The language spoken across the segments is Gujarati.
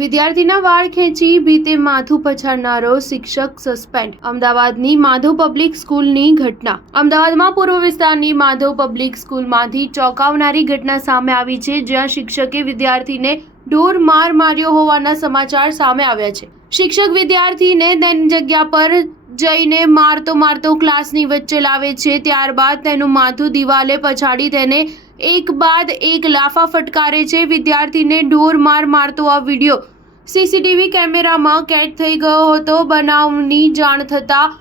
વિદ્યાર્થીના વાળ ખેંચી ભીતે માથું પછાડનારો શિક્ષક સસ્પેન્ડ. અમદાવાદની માધવ પબ્લિક સ્કૂલની ઘટના. અમદાવાદમાં પૂર્વ વિસ્તારની માધવ પબ્લિક સ્કૂલમાંથી ચોંકાવનારી ઘટના સામે આવી છે, જ્યાં શિક્ષકે વિદ્યાર્થીને ઢોર માર માર્યો હોવાના સમાચાર સામે આવ્યા છે. શિક્ષક વિદ્યાર્થીને તેની જગ્યા પર જઈને મારતો ક્લાસની વચ્ચે લાવે છે. ત્યારબાદ તેનું માથું દિવાલે પછાડી તેને એક બાદ એક લાફા ફટકારે છે. વિદ્યાર્થીને ઢોર માર મારતો આ વિડીયો સીસીટીવી કેમેરામાં કેદ થઈ ગયો હતો. બનાવની જાણ થતાં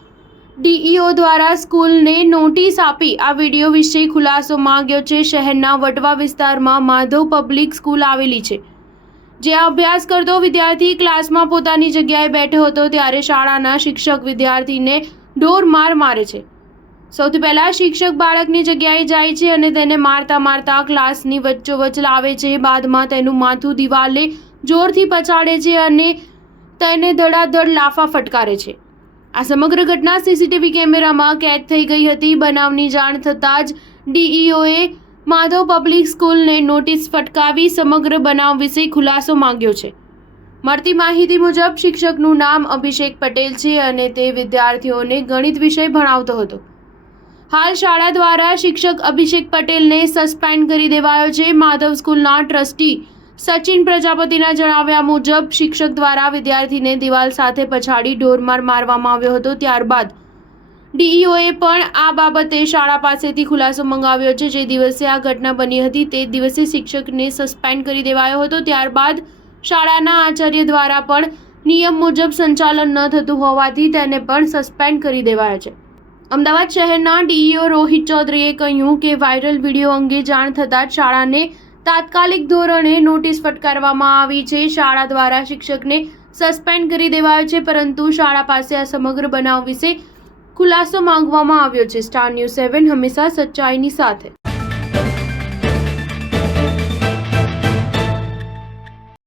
ડીઈઓ દ્વારા સ્કૂલને નોટિસ આપી આ વિડીયો વિશે ખુલાસો માંગ્યો છે. શહેરના વટવા વિસ્તારમાં માધવ પબ્લિક સ્કૂલ આવેલી છે, જ્યાં અભ્યાસ કરતો વિદ્યાર્થી ક્લાસમાં પોતાની જગ્યાએ બેઠો હતો, ત્યારે શાળાના શિક્ષક વિદ્યાર્થીને ઢોર માર મારે છે. સૌથી પહેલા શિક્ષક બાળકની જગ્યાએ જાય છે અને તેને મારતા ક્લાસની વચ્ચોવચ્ચ લાવે છે. બાદમાં તેનું માથું દિવાલે જોરથી પછાડે છે અને તેને ધડાધડ લાફા ફટકારે છે. આ સમગ્ર ઘટના સીસીટીવી કેમેરામાં કેદ થઈ ગઈ હતી. બનાવની જાણ થતાં જ ડીઈઓએ માધવ પબ્લિક સ્કૂલને નોટિસ ફટકાવી સમગ્ર બનાવ વિશે ખુલાસો માંગ્યો છે. મળતી માહિતી મુજબ શિક્ષકનું નામ અભિષેક પટેલ છે અને તે વિદ્યાર્થીઓને ગણિત વિષય ભણાવતો હતો. હાલ શાળા દ્વારા શિક્ષક અભિષેક પટેલને સસ્પેન્ડ કરી દેવાયો છે. માધવ સ્કૂલના ટ્રસ્ટી સચિન પ્રજાપતિના જણાવ્યા મુજબ શિક્ષક દ્વારા વિદ્યાર્થીને દિવાલ સાથે પછાડી ઢોરમાર મારવામાં આવ્યો હતો. ત્યારબાદ ડીઈઓએ પણ આ બાબતે શાળા પાસેથી ખુલાસો મંગાવ્યો છે. જે દિવસે આ ઘટના બની હતી તે દિવસે શિક્ષકને સસ્પેન્ડ કરી દેવાયો હતો. ત્યારબાદ શાળાના આચાર્ય દ્વારા પણ નિયમ મુજબ સંચાલન ન થતું હોવાથી તેને પણ સસ્પેન્ડ કરી દેવાયો છે. અમદાવાદ શહેરના ડીઈઓ રોહિત ચૌધરીએ કહ્યું કે વાયરલ વિડીયો અંગે જાણ થતાં જ શાળાને તાત્કાલિક ધોરણે નોટિસ ફટકારવામાં આવી છે. શાળા દ્વારા શિક્ષકને સસ્પેન્ડ કરી દેવાયો છે, પરંતુ શાળા પાસે આ સમગ્ર બનાવ વિશે ખુલાસો માંગવામાં આવ્યો છે. સ્ટાર ન્યૂઝ 7 હંમેશા સચ્ચાઈની સાથે.